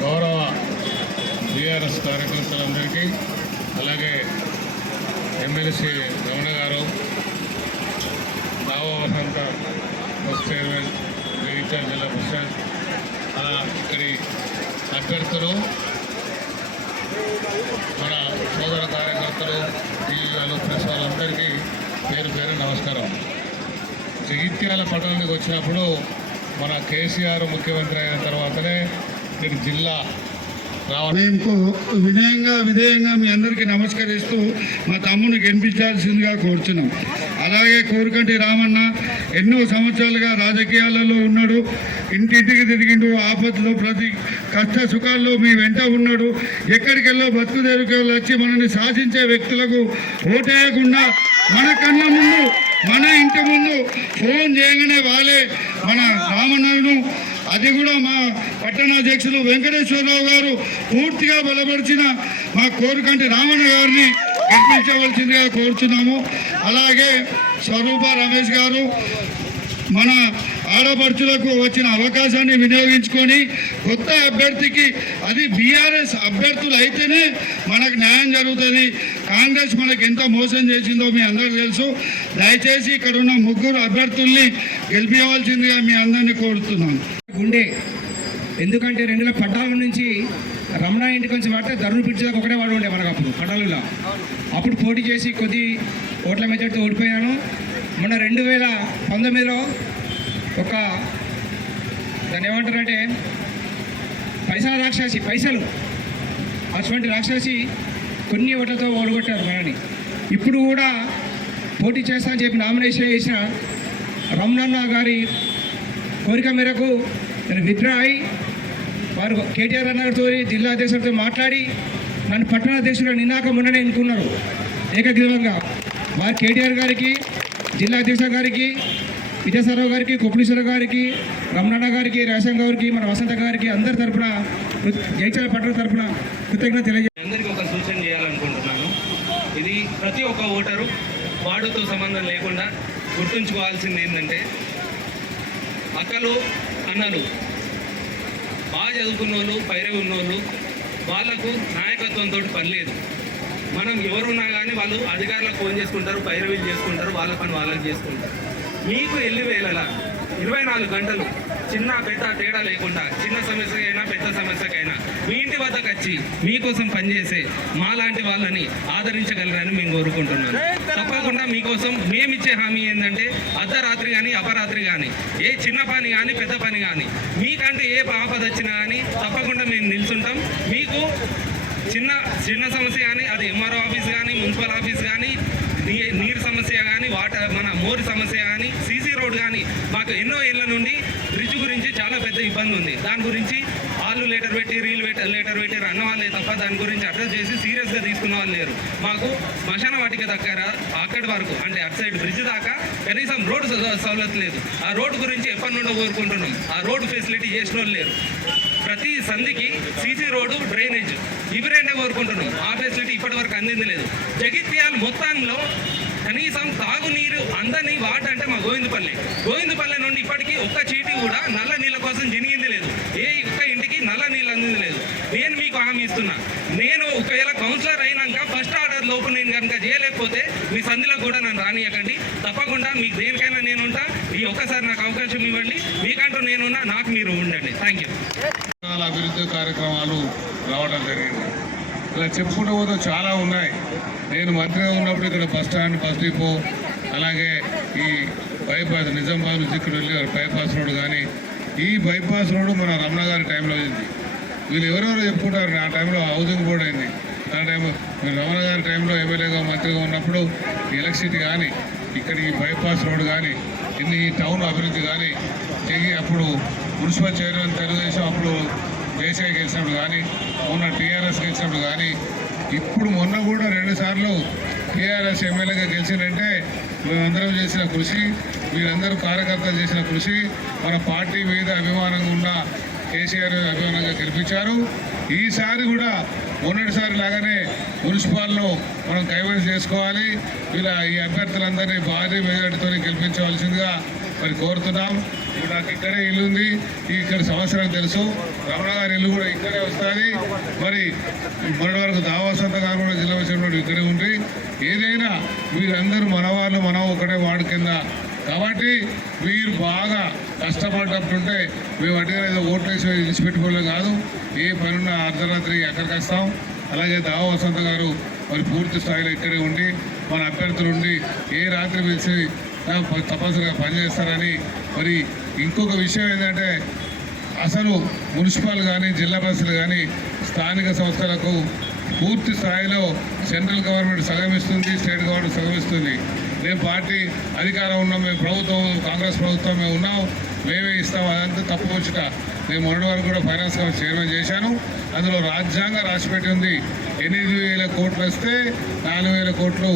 గౌరవ టీఆర్ఎస్ కార్యకర్తలందరికీ అలాగే ఎమ్మెల్సీ రమణ గారు దావా వసంత బస్ చైర్మన్ జగిత్యాల జిల్లా ప్రెసిడెంట్ అలా ఇక్కడి అభ్యర్థులు మన సోదర కార్యకర్తలు టీవీలు ప్రెస్ వాళ్ళందరికీ పేరు పేరు నమస్కారం. జగిత్యాల పట్టణానికి వచ్చినప్పుడు మన కేసీఆర్ ముఖ్యమంత్రి అయిన తర్వాతనే నేను జిల్లా రావడం మేము వినయంగా విధేయంగా మీ అందరికీ నమస్కరిస్తూ మా తమ్ముని గెలిపించాల్సిందిగా కోరుచున్నాం. అలాగే కోరుకంటి రామన్న ఎన్నో సంవత్సరాలుగా రాజకీయాలలో ఉన్నాడు. ఇంటింటికి తిరిగిండు ఆపదలో ప్రతి కష్ట సుఖాల్లో మీ వెంట ఉన్నాడు. ఎక్కడికెళ్ళో బతుకు తెరుకెళ్ళి వచ్చి మనల్ని శాసించే వ్యక్తులకు ఓటేయకుండా మన కళ్ళ ముందు మన ఇంటి ముందు ఫోన్ చేయగానే వాళ్ళే మన రామన్నను. అది కూడా మా పట్టణాధ్యక్షులు వెంకటేశ్వరరావు గారు పూర్తిగా బలపరిచిన మా కోరుకంటి రామన్న గారిని గెలిపించవలసిందిగా కోరుతున్నాము అలాగే స్వరూప రమేష్ గారు మన ఆడపడుచులకు వచ్చిన అవకాశాన్ని వినియోగించుకొని కొత్త అభ్యర్థికి అది బీఆర్ఎస్ అభ్యర్థులు అయితేనే మనకు న్యాయం జరుగుతుంది. కాంగ్రెస్ మనకు ఎంత మోసం చేసిందో మీ అందరికీ తెలుసు. దయచేసి ఇక్కడ ఉన్న ముగ్గురు అభ్యర్థుల్ని గెలిపించవలసిందిగా మీ అందరినీ కోరుతున్నాను. గుండె. ఎందుకంటే రెండు వేల పద్నాలుగు నుంచి రమణ ఇంటికి వచ్చి పడితే ధరుణ్ పిడిచేదాకా ఒకటే వాడు ఉండే మనకు అప్పుడు పద్నాలుగులో అప్పుడు పోటీ చేసి కొద్ది ఓట్ల మెజార్టీతో ఓడిపోయాను. మొన్న రెండు వేల పంతొమ్మిదిలో ఒక దాన్ని ఏమంటారంటే పైసా రాక్షసి పైసలు అటువంటి రాక్షసి కొన్ని ఓట్లతో ఓడగొట్టారు మనని ఇప్పుడు కూడా పోటీ చేస్తానని చెప్పి నామినేషన్ చేసిన రమణన్న గారి కోరిక మేరకు నేను విత్డ్రా అయి వారు కేటీఆర్ అన్నగారితో జిల్లా అధ్యక్షులతో మాట్లాడి నన్ను పట్టణ అధ్యక్షుడు నిన్నాక మొన్ననే ఎన్నుకున్నారు. ఏకగ్రీవంగా వారు కేటీఆర్ గారికి జిల్లా అధ్యక్షుల గారికి విద్యాసారావు గారికి కొప్పుడీశ్వర గారికి రమణన్న గారికి రేషన్ గారికి మన వసంత గారికి అందరి తరఫున జైచాల పట్టణ తరఫున కృతజ్ఞత తెలియజే అందరికీ ఒక సూచన చేయాలనుకుంటున్నాను. ఇది ప్రతి ఒక్క ఓటరు వాడుతో సంబంధం లేకుండా గుర్తుంచుకోవాల్సింది ఏంటంటే అతలు అన్నలు బాగా చదువుకున్న వాళ్ళు పైరే ఉన్నోళ్ళు వాళ్ళకు నాయకత్వంతో పని లేదు. మనం ఎవరున్నా కానీ వాళ్ళు అధికారులకు ఫోన్ చేసుకుంటారు పైరవీలు చేసుకుంటారు వాళ్ళ పని వాళ్ళకి చేసుకుంటారు. మీకు వెళ్ళి వేళలా ఇరవై నాలుగు గంటలు చిన్న పెద్ద తేడా లేకుండా చిన్న సమస్యకైనా పెద్ద సమస్యకైనా మీ ఇంటి వద్దకు వచ్చి మీకోసం పనిచేసే మాలాంటి వాళ్ళని ఆదరించగలరని మేము కోరుకుంటున్నాను తప్పకుండా మీకోసం మేమిచ్చే హామీ ఏంటంటే అర్ధరాత్రి కానీ అపరాత్రి కానీ ఏ చిన్న పని కానీ పెద్ద పని కానీ మీకంటే ఏ ఆపద వచ్చినా కానీ తప్పకుండా మేము నిల్చుంటాం. మీకు చిన్న చిన్న సమస్య కానీ అది ఎంఆర్ఓ ఆఫీస్ కానీ మున్సిపల్ ఆఫీస్ కానీ నీరు సమస్య కానీ వాటర్ మన మోరు సమస్య కానీ సీసీ రోడ్ కానీ మాకు ఎన్నో ఏళ్ళ నుండి బ్రిడ్జ్ గురించి చాలా పెద్ద ఇబ్బంది ఉంది దాని గురించి వాళ్ళు లెటర్ పెట్టి రీల్ లెటర్ లెటర్ పెట్టి అన్న వాళ్ళే తప్ప దాని గురించి అడ్రస్ చేసి సీరియస్గా తీసుకున్న వాళ్ళు లేరు. మాకు శ్మశాన వాటిక దగ్గర అక్కడి వరకు అంటే అటు సైడ్ బ్రిడ్జ్ దాకా కనీసం రోడ్డు సౌ- సౌలత్ లేదు. ఆ రోడ్డు గురించి ఎప్పటి నుండో కోరుకుంటున్నాం. ఆ రోడ్డు ఫెసిలిటీ చేసిన వాళ్ళు లేరు. ప్రతి సంధికి సీసీ రోడ్డు డ్రైనేజ్. ఇవి రెండే కోరుకుంటున్నాం. ఆ ఫెసిలిటీ ఇప్పటి వరకు అందింది లేదు. జగిత్యాల మొత్తంలో కనీసం తాగునీరు అందని వాట అంటే మా గోవిందపల్లి. గోవిందపల్లి నుండి ఇప్పటికీ ఒక్క చీటి కూడా నల్ల నీళ్ళ కోసం జినిగింది లేదు. ఏ ఒక్క ఇంటికి నల్ల నీళ్ళు అందింది లేదు నేను మీకు హామీ ఇస్తున్నా. నేను ఒకవేళ కౌన్సిలర్ అయినాక ఫస్ట్ ఆర్డర్ లోపు నేను కనుక చేయలేకపోతే మీ సంధిలో కూడా నన్ను రానియకండి. తప్పకుండా మీకు దేనికైనా నేను ఉంటా ఈ ఒక్కసారి నాకు అవకాశం ఇవ్వండి. మీకంటూ నేనున్నా నాకు మీరు ఉండండి. థ్యాంక్ యూ అభివృద్ధి కార్యక్రమాలు రావడం జరిగింది. ఇలా చెప్పుకుంటూ పోతే చాలా ఉన్నాయి. నేను మంత్రిగా ఉన్నప్పుడు ఇక్కడ బస్ స్టాండ్ బస్ డిపో అలాగే ఈ బైపాస్ నిజామాబాద్ నుంచి ఇక్కడ వెళ్ళి బైపాస్ రోడ్ కానీ. ఈ బైపాస్ రోడ్ మన రమణ గారి టైంలో అయింది వీళ్ళు ఎవరెవరు చెప్పుకుంటారు ఆ టైంలో హౌసింగ్ బోర్డ్ అయింది. ఆ టైం మీరు రమణ గారి టైంలో ఎమ్మెల్యేగా మంత్రిగా ఉన్నప్పుడు ఎలక్ట్రిసిటీ కానీ ఇక్కడికి బైపాస్ రోడ్ కానీ ఇన్ని టౌన్ అభివృద్ధి కానీ తిరిగి అప్పుడు మున్సిపల్ చైర్మన్ తెలుగుదేశం అప్పుడు దేశాయి గెలిచినప్పుడు కానీ మొన్న టీఆర్ఎస్ గెలిచినప్పుడు కానీ ఇప్పుడు మొన్న కూడా రెండుసార్లు టీఆర్ఎస్ ఎమ్మెల్యేగా గెలిచిందంటే మేమందరం చేసిన కృషి మీరందరూ కార్యకర్తలు చేసిన కృషి మన పార్టీ మీద అభిమానంగా ఉన్న కేసీఆర్ అభిమానంగా గెలిపించారు ఈసారి కూడా మొన్నటిసారి లాగానే మున్సిపాల్లో మనం కైవసం చేసుకోవాలి. ఇలా ఈ అభ్యర్థులందరినీ భారీ మెజార్టీతో గెలిపించవలసిందిగా మరి కోరుతున్నాం. ఇప్పుడు నాకు ఇక్కడే ఇల్లు ఉంది. ఇక్కడ సంవత్సరం తెలుసు. రమణ గారి ఇల్లు కూడా ఇక్కడే వస్తుంది. మరి మొన్నటి వరకు దావాసంత కాకుండా కూడా జిల్లా వచ్చినప్పుడు ఇక్కడే ఉండి ఏదైనా వీరందరూ మనవాళ్ళు మనం ఒకటే వాడు కింద కాబట్టి మీరు బాగా కష్టపడ్డట్టుంటే మేము అడిగిన ఏదో ఓట్లు వేసి విడిచిపెట్టుకోలే కాదు. ఏ పనున్న అర్ధరాత్రి ఎక్కడికి వస్తాం? అలాగే దావ వసంత గారు మరి పూర్తి స్థాయిలో ఇక్కడే ఉండి మన అభ్యర్థులు ఉండి ఏ రాత్రి పిలిచి తపస్సుగా తప్పనిసరిగా పనిచేస్తారని మరి ఇంకొక విషయం ఏంటంటే అసలు మున్సిపల్ కానీ జిల్లా బస్సులు కానీ స్థానిక సంస్థలకు పూర్తి స్థాయిలో సెంట్రల్ గవర్నమెంట్ సగమిస్తుంది స్టేట్ గవర్నమెంట్ సగమిస్తుంది మేము పార్టీ అధికారం ఉన్నాం మేము ప్రభుత్వం కాంగ్రెస్ ప్రభుత్వం మేము ఉన్నాం మేమే ఇస్తాం అదంతా తప్పు వచ్చుట నేను మొన్నటి వరకు కూడా ఫైనాన్స్ కమిటీ చైర్మన్ చేశాను. అందులో రాజ్యాంగం రాసిపెట్టి ఉంది. ఎనిమిది వేల కోట్లు వస్తే నాలుగు వేల కోట్లు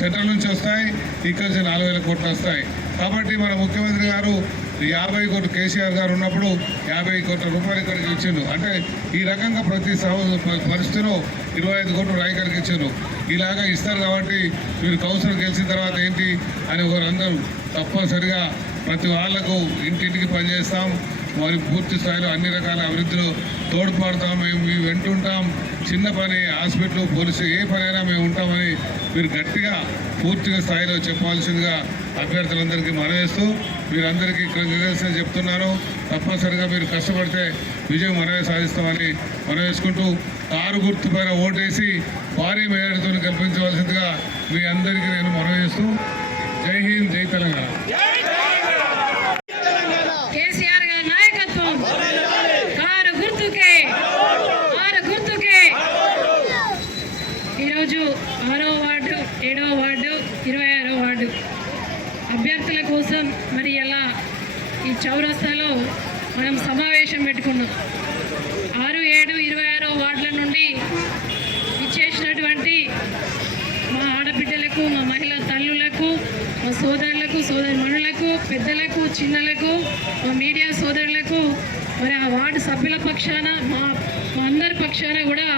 సెంట్రల్ నుంచి వస్తాయి ఇక్కడ నుంచి నాలుగు వేల కోట్లు వస్తాయి. కాబట్టి మన ముఖ్యమంత్రి గారు యాభై కోట్లు కేసీఆర్ గారు ఉన్నప్పుడు యాభై కోట్ల రూపాయలు ఇక్కడికి ఇచ్చిండు. అంటే ఈ రకంగా ప్రతి పరిస్థితిలో ఇరవై ఐదు కోట్లు రాయకరికి ఇచ్చారు ఇలాగా ఇస్తారు కాబట్టి మీరు కౌన్సిల్ గెలిచిన తర్వాత ఏంటి అని ఒకరందరూ తప్పనిసరిగా ప్రతి వాళ్ళకు ఇంటింటికి పనిచేస్తాం మరి పూర్తి స్థాయిలో అన్ని రకాల అభివృద్ధిలో తోడ్పడతాం. మేము మేము వెంటుంటాం. చిన్న పని హాస్పిటల్ పోలీసు ఏ పనైనా మేము ఉంటామని మీరు గట్టిగా పూర్తిగా స్థాయిలో చెప్పాల్సిందిగా అభ్యర్థులందరికీ మనవేస్తూ మీరందరికీ కృతజ్ఞతలు చెప్తున్నాను. తప్పనిసరిగా మీరు కష్టపడితే విజయం మనమే సాధిస్తామని మనవేసుకుంటూ కారు గుర్తుపైన ఓటేసి భారీ మేయర్తో కల్పించవలసిందిగా మీ అందరికీ నేను మనవేస్తూ జై హింద్ జై తెలంగాణ కేసీఆర్ గారి నాయకత్వం కారు గుర్తుకే కారు గుర్తుకే ఈరోజు ఆరో వార్డు ఏడవ వార్డు ఇరవై ఆరో వార్డు అభ్యర్థుల కోసం మరి ఎలా ఈ చౌరస్తాలో మనం సమావేశం పెట్టుకున్నాం ఆరు ఏడు ఇరవై ఆరో వార్డుల నుండి ఇచ్చేసినటువంటి మా ఆడబిడ్డలకు మా మహిళా తల్లులకు మా సోదరులకు సోదరిమణులకు పెద్దలకు చిన్నలకు మా మీడియా సోదరులకు మరి ఆ వార్డు సభ్యుల పక్షాన మా మా అందరి పక్షాన కూడా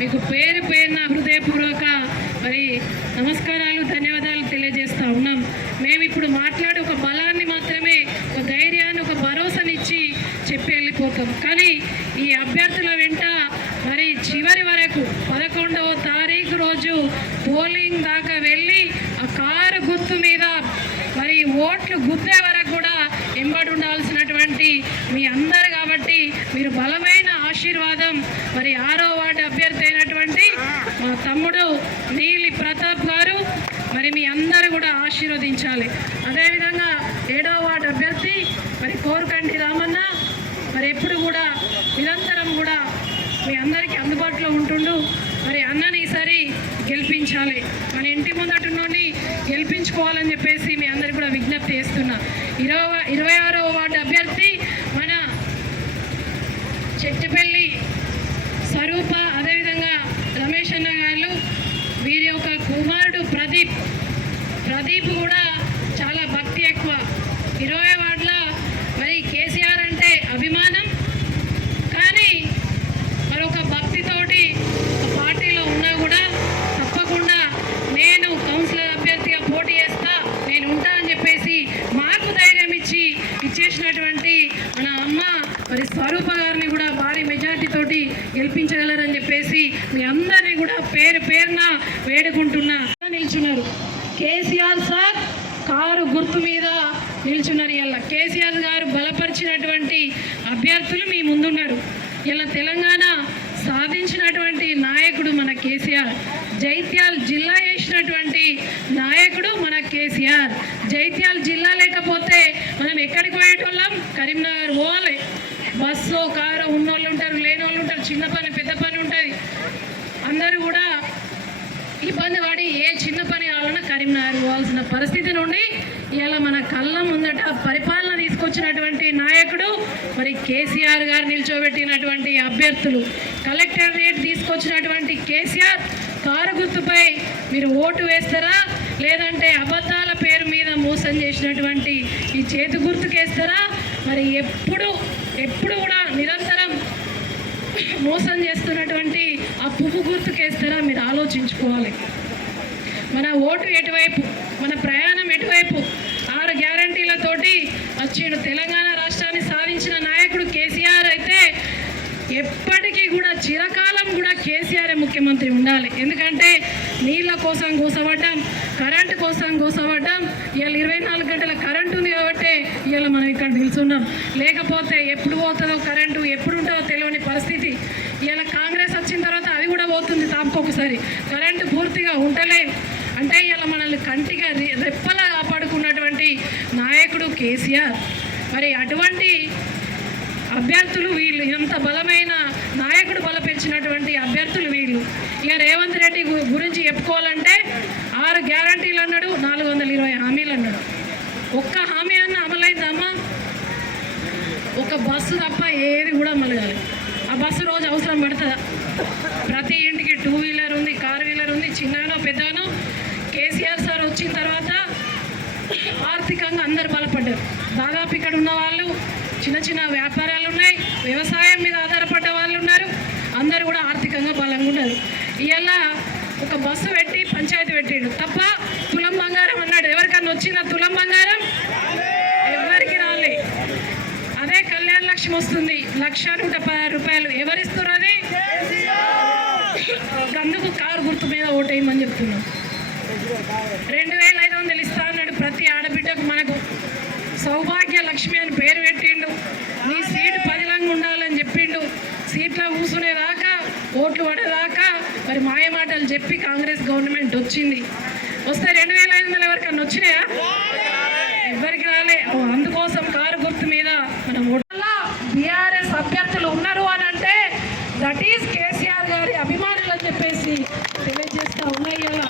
మీకు పేరు పేరున హృదయపూర్వక మరి నమస్కారాలు ధన్యవాదాలు తెలియజేస్తా ఉన్నాం. మేము ఇప్పుడు మాట్లాడి ఒక బలాన్ని మాత్రమే ఒక ధైర్యాన్ని ఒక భరోసానిచ్చి చెప్పి వెళ్ళిపోతాం. కానీ ఈ అభ్యర్థుల వెంట మరి చివరి వరకు పదకొండవ తారీఖు రోజు పోలింగ్ దాకా వెళ్ళి ఆ కారు గుర్తు మీద మరి ఓట్లు గుద్దే వరకు కూడా ఎంబడి ఉండాల్సినటువంటి మీ అందరు కాబట్టి మీరు బలమైన ఆశీర్వాదం మరి ఆరో వార్డు అభ్యర్థి అయినటువంటి మా తమ్ముడు నీలి ప్రతాప్ గారు మరి మీ అందరూ కూడా ఆశీర్వదించాలి. అదేవిధంగా ఏడో వార్డు అభ్యర్థి మరి కోరుకంటి రామన్న మరి ఎప్పుడు కూడా నిరంతరం కూడా మీ అందరికీ అందుబాటులో ఉంటుండు. మరి అన్నని ఈసారి గెలిపించాలి. మన ఇంటి ముందటున్నోని గెలిపించుకోవాలని చెప్పేసి మీ అందరికి కూడా విజ్ఞప్తి చేస్తున్నా. ఇరవై ఇరవై ఆరో వార్డు అభ్యర్థి మన చెట్టుపల్లి స్వరూప అదేవిధంగా రమేష్ అన్న గారు వీరి యొక్క కుమారుడు ప్రదీప్. ప్రదీప్ కూడా చాలా భక్తి ఎక్కువ. ఇరవై వార్డుల మరి కేసీఆర్ అంటే అభిమానం కానీ మరొక భక్తితోటి ఒక పార్టీలో ఉన్నా కూడా తప్పకుండా నేను కౌన్సిలర్ అభ్యర్థిగా పోటీ చేస్తా నేను ఉంటా అని చెప్పేసి మాకు ధైర్యం ఇచ్చి ఇచ్చేసినటువంటి మన అమ్మ మరి స్వరూప గారిని కూడా భారీ మెజార్టీ తోటి గెలిపించగలరని చెప్పేసి మీ అందరినీ కూడా పేరు పేరున వేడుకుంటున్నా నిల్చున్నారు కేసీఆర్ సార్ కారు గుర్తు మీద నిల్చున్నారు. ఇలా కేసీఆర్ గారు బలపరిచినటువంటి అభ్యర్థులు మీ ముందున్నారు. ఇలా తెలంగాణ సాధించినటువంటి నాయకుడు మన కేసీఆర్. జైత్యాల్ జిల్లా చేసినటువంటి నాయకుడు మన కేసీఆర్. జైత్యాల్ జిల్లా లేకపోతే మనం ఎక్కడికి పోయేటోళ్ళం? కరీంనగర్ పోవాలి. బస్సు కారు ఉన్నోళ్ళు ఉంటారు లేని వాళ్ళు ఉంటారు. చిన్న పని పెద్ద పని ఉంటుంది. అందరూ కూడా ఇబ్బంది పడి ఏ చిన్న పని కావాలన్నా కరీంనగర్ పోవాల్సిన పరిస్థితి నుండి ఇలా మన కళ్ళ ముందట పరిపాలన తీసుకొచ్చినటువంటి నాయకుడు మరి కేసీఆర్ గారు నిల్చోబెట్టినటువంటి అభ్యర్థులు. కలెక్టరేట్ తీసుకొచ్చినటువంటి కేసీఆర్ కారు గుర్తుపై మీరు ఓటు వేస్తారా? లేదంటే అబద్ధాల పేరు మీద మోసం చేసినటువంటి ఈ చేతి గుర్తుకేస్తారా? మరి ఎప్పుడు ఎప్పుడు కూడా నిరంతరం మోసం చేస్తున్నటువంటి ఆ పువ్వు గుర్తుకేస్తారా? మీరు ఆలోచించుకోవాలి. మన ఓటు ఎటువైపు? మన ప్రయాణం ఎటువైపు? ఆరు గ్యారంటీలతోటి వచ్చిన తెలంగాణ రాష్ట్రాన్ని సాధించిన నాయకుడు కేసీఆర్ అయితే ఎప్పటికీ కూడా చిరకాలం కూడా కేసీఆర్ ముఖ్యమంత్రి ఉండాలి. ఎందుకంటే నీళ్ళ కోసం గోసపడ్డాం కరెంటు కోసం గోసపడ్డాం ఇవాళ ఇరవై నాలుగు గంటల కరెంటు ఉంది కాబట్టి ఇవాళ మనం ఇక్కడ నిల్చున్నాం. లేకపోతే ఎప్పుడు పోతుందో కరెంటు ఎప్పుడు ఉంటుందో తెలియని పరిస్థితి. ఇవాళ కాంగ్రెస్ వచ్చిన తర్వాత అది కూడా పోతుంది తాపకొకసారి కరెంటు పూర్తిగా ఉంటలేదు అంటే ఇలా మనల్ని కంటిగా రె- రెప్పలా కాపాడుకున్నటువంటి నాయకుడు కేసీఆర్. మరి అటువంటి అభ్యర్థులు వీళ్ళు. ఎంత బలమైన నాయకుడు బలపరిచినటువంటి అభ్యర్థులు వీళ్ళు. ఇక రేవంత్ రెడ్డి గురించి చెప్పుకోవాలంటే ఆరు గ్యారంటీలు అన్నాడు నాలుగు వందల ఇరవై హామీలు అన్నాడు. ఒక్క హామీ అన్న అమలైందమ్మా? ఒక బస్సు తప్ప ఏది కూడా అమలు కాలేదు. ఆ బస్సు రోజు అవసరం పడుతుందా? ప్రతి ఇంటికి టూ వీలర్ ఉంది కార్ వీలర్ ఉంది చిన్ననో పెద్దనో. కేసీఆర్ సార్ వచ్చిన తర్వాత ఆర్థికంగా అందరు బలపడ్డారు. దాదాపు ఇక్కడ ఉన్న వాళ్ళు చిన్న చిన్న వ్యాపారాలు ఉన్నాయి. వ్యవసాయం మీద ఆధారపడ్డ వాళ్ళు ఉన్నారు. అందరూ కూడా ఆర్థికంగా బలంగా ఉన్నారు. ఇవాళ ఒక బస్సు పెట్టి పంచాయతీ పెట్టిండు. తప్ప తులం బంగారం అన్నాడు. ఎవరికన్నా వచ్చిందా తులం బంగారం? ఎవరికి రాలే. అదే కళ్యాణ లక్ష్యం వస్తుంది. లక్ష నూట రూపాయలు. ఎవరిస్తున్నారు అది? అందుకు కారు గుర్తు మీద ఓటేయమని చెప్తున్నాం. రెండు వేల ఐదు వందలు ఇస్తా అన్నాడు ప్రతి ఆడబిడ్డకు మనకు. సౌభాగ్య లక్ష్మి అని పేరు పెట్టిండు. నీ సీటు పదిలంగా ఉండాలని చెప్పిండు. సీట్లో కూసునేదాకా ఓట్లు పడేదాకా మరి మాయ మాటలు చెప్పి కాంగ్రెస్ గవర్నమెంట్ వచ్చింది. వస్తే రెండు వేల ఐదు వందల ఎవరికన్నా వచ్చినాయా? ఎవరికి రాలే ఓ, అందుకోసం కారు గుర్తు మీద మనం బీఆర్ఎస్ అభ్యర్థులు ఉన్నారు అని అంటే దట్ ఈస్ కేసీఆర్ గారి అభిమానులు అని చెప్పేసి తెలియజేస్తా ఉన్నాయి ఇలా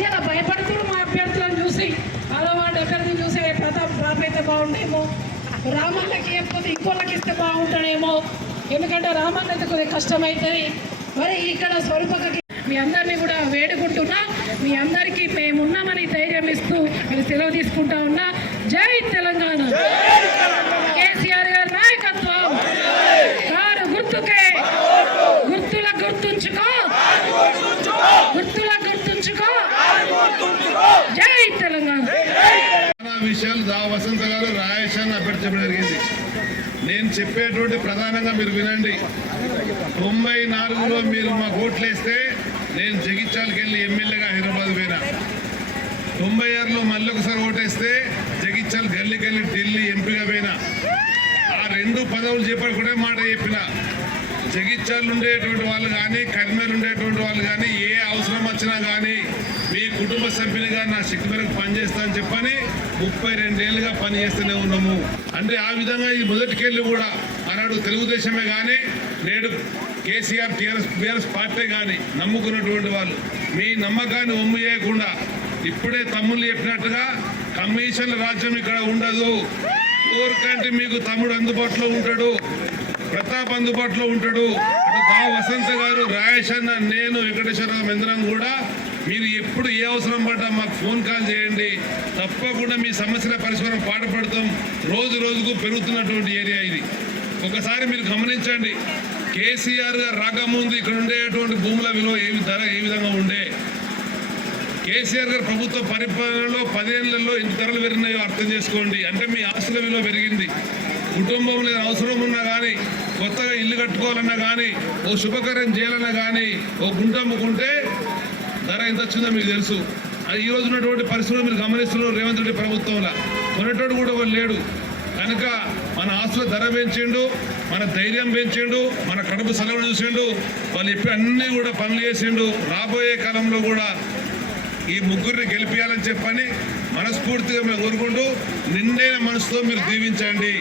ఇలా భయపడుతుడు మా అభ్యర్థులను చూసి అదో వాడి అభ్యర్థిని చూసి "ఏ ప్రతాప్ బాబు అయితే బాగుండేమో రామన్నకి ఇవ్వకపోతే ఇంకోళ్ళకి ఇస్తే బాగుంటాడేమో ఎందుకంటే రామన్న అయితే కొద్దిగా కష్టమవుతుంది మరి ఇక్కడ స్వరూపకి మీ అందరినీ కూడా వేడుకుంటున్నా. మీ అందరికీ మేమున్నామని ధైర్యం ఇస్తూ మీరు సెలవు తీసుకుంటా ఉన్నా. జై తెలంగాణ. కేసీఆర్ గారి నాయకత్వం. కారు గుర్తుకే. గుర్తుల గుర్తుంచుకో. గుర్తుల గుర్తుంచుకో. జై తెలంగాణ. విషయాలు వసంత గారు రాయేశాన్ని అభ్యర్థించడం జరిగింది. నేను చెప్పేటువంటి ప్రధానంగా మీరు వినండి. తొంభై నాలుగులో మీరు మా ఓట్లేస్తే నేను జగిత్యాలకు వెళ్ళి ఎమ్మెల్యేగా హైదరాబాద్ పోయినా. తొంభై ఆరులో మళ్ళీ ఒకసారి ఓటేస్తే జగిత్యాల గల్లీకి వెళ్ళి ఢిల్లీ ఎంపీగా పోయినా. ఆ రెండు పదవులు చెప్పి కూడా మాట చెప్పిన. జగిత్యాలు ఉండేటువంటి వాళ్ళు కానీ కర్మేలు ఉండేటువంటి వాళ్ళు కానీ ఏ అవసరం వచ్చినా కానీ మీ కుటుంబ సభ్యులుగా నా శక్తి మేరకు పనిచేస్తా అని చెప్పని ముప్పై రెండేళ్ళుగా పనిచేస్తూనే ఉన్నాము. అంటే ఆ విధంగా ఈ మొదటికెళ్ళి కూడా ఆనాడు తెలుగుదేశమే కానీ నేడు కేసీఆర్ టీఆర్ఎస్ బీఆర్ఎస్ పార్టీ కానీ నమ్ముకున్నటువంటి వాళ్ళు. మీ నమ్మకాన్ని ఒమ్ము చేయకుండా ఇప్పుడే తమ్ముళ్ళు చెప్పినట్టుగా కమిషన్ల రాజ్యం ఇక్కడ ఉండదు. ఊరికంటే మీకు తమ్ముడు అందుబాటులో ఉంటాడు. ప్రతాప్ అందుబాటులో ఉంటాడు. అటు దా వసంత గారు రాయేష్ అన్న నేను వెంకటేశ్వరరావు ఇంద్రం కూడా మీరు ఎప్పుడు ఏ అవసరం పడ్డా మాకు ఫోన్ కాల్ చేయండి. తప్పకుండా మీ సమస్యల పరిష్కారం పాటుపడతాం రోజు రోజుకు పెరుగుతున్నటువంటి ఏరియా ఇది. ఒకసారి మీరు గమనించండి. కేసీఆర్ గారు రాకముందు ఇక్కడ ఉండేటువంటి భూముల విలువ ఏ ధర ఏ విధంగా ఉండే? కేసీఆర్ గారు ప్రభుత్వ పరిపాలనలో పదేళ్ళలో ఎన్ని ధరలు పెరిగినాయో అర్థం చేసుకోండి. అంటే మీ ఆస్తుల విలువ పెరిగింది. కుటుంబం లేదా అవసరం ఉన్నా కానీ కొత్తగా ఇల్లు కట్టుకోవాలన్నా కానీ ఓ శుభకార్యం చేయాలన్నా కానీ ఓ గుంట అమ్ముకుంటే ధర ఎంత వచ్చిందో మీకు తెలుసు. అది ఈ రోజు ఉన్నటువంటి పరిస్థితులు మీరు గమనిస్తున్నారు రేవంత్ రెడ్డి ప్రభుత్వంలో. కొనేటోడు కూడా వాళ్ళు లేడు. కనుక మన ఆస్తుల ధర పెంచిండు మన ధైర్యం పెంచిండు మన కడుపు సెలవులు చూసిండు వాళ్ళు ఇప్పుడు అన్నీ కూడా పనులు చేసిండు. రాబోయే కాలంలో కూడా ఈ ముగ్గురిని గెలిపించాలని చెప్పని మనస్ఫూర్తిగా మేము కోరుకుంటూ నిండైన మనసుతో మీరు దీవించండి.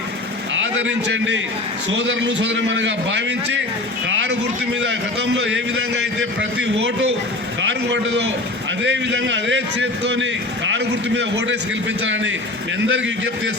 ఆదరించండి. సోదరులు సోదరమనగా భావించి కారు గుర్తు మీద గతంలో ఏ విధంగా అయితే ప్రతి ఓటు కారు పడ్డదో అదే విధంగా అదే చేత్తోని కారు గుర్తు మీద ఓటేసి గెలిపించాలని మీ అందరికీ విజ్ఞప్తి